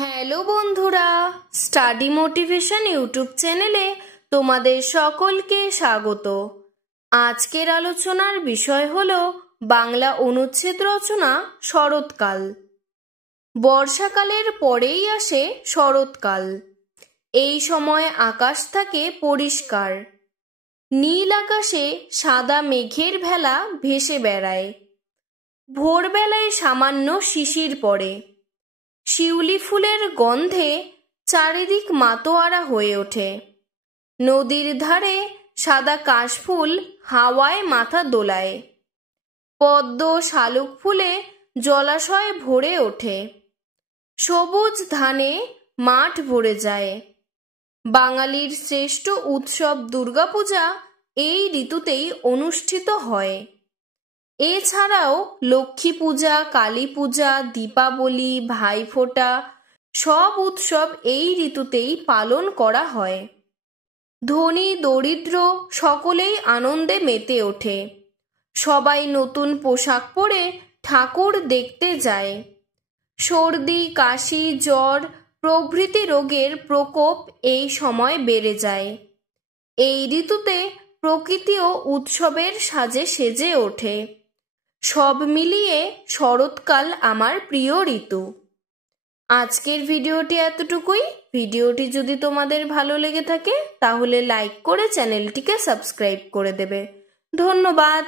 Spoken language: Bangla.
হ্যালো বন্ধুরা, স্টাডি মোটিভেশন ইউটিউব চ্যানেলে তোমাদের সকলকে স্বাগত। আজকের আলোচনার বিষয় হলো বাংলা অনুচ্ছেদ রচনা শরৎকাল। বর্ষাকালের পরেই আসে শরৎকাল। এই সময় আকাশ থাকে পরিষ্কার। নীল আকাশে সাদা মেঘের ভেলা ভেসে বেড়ায়। ভোরবেলায় সামান্য শিশির পড়ে। শিউলি ফুলের গন্ধে চারিদিক মাতোয়ারা হয়ে ওঠে। নদীর ধারে সাদা কাশফুল হাওয়ায় মাথা দোলায়। পদ্ম শালুক ফুলে জলাশয় ভরে ওঠে। সবুজ ধানে মাঠ ভরে যায়। বাঙালির শ্রেষ্ঠ উৎসব দুর্গাপূজা এই ঋতুতেই অনুষ্ঠিত হয়। এছাড়াও লক্ষ্মী পূজা, কালী পূজা, দীপাবলি, ভাইফোঁটা সব উৎসব এই ঋতুতেই পালন করা হয়। ধনী দরিদ্র সকলেই আনন্দে মেতে ওঠে। সবাই নতুন পোশাক পরে ঠাকুর দেখতে যায়। সর্দি, কাশি, জ্বর প্রভৃতি রোগের প্রকোপ এই সময় বেড়ে যায়। এই ঋতুতে প্রকৃতিও উৎসবের সাজে সেজে ওঠে। সব মিলিয়ে শরৎকাল আমার প্রিয় ঋতু। আজকের ভিডিওটি এতটুকুই। ভিডিওটি যদি তোমাদের ভালো লেগে থাকে তাহলে লাইক করে চ্যানেলটিকে সাবস্ক্রাইব করে দেবে। ধন্যবাদ।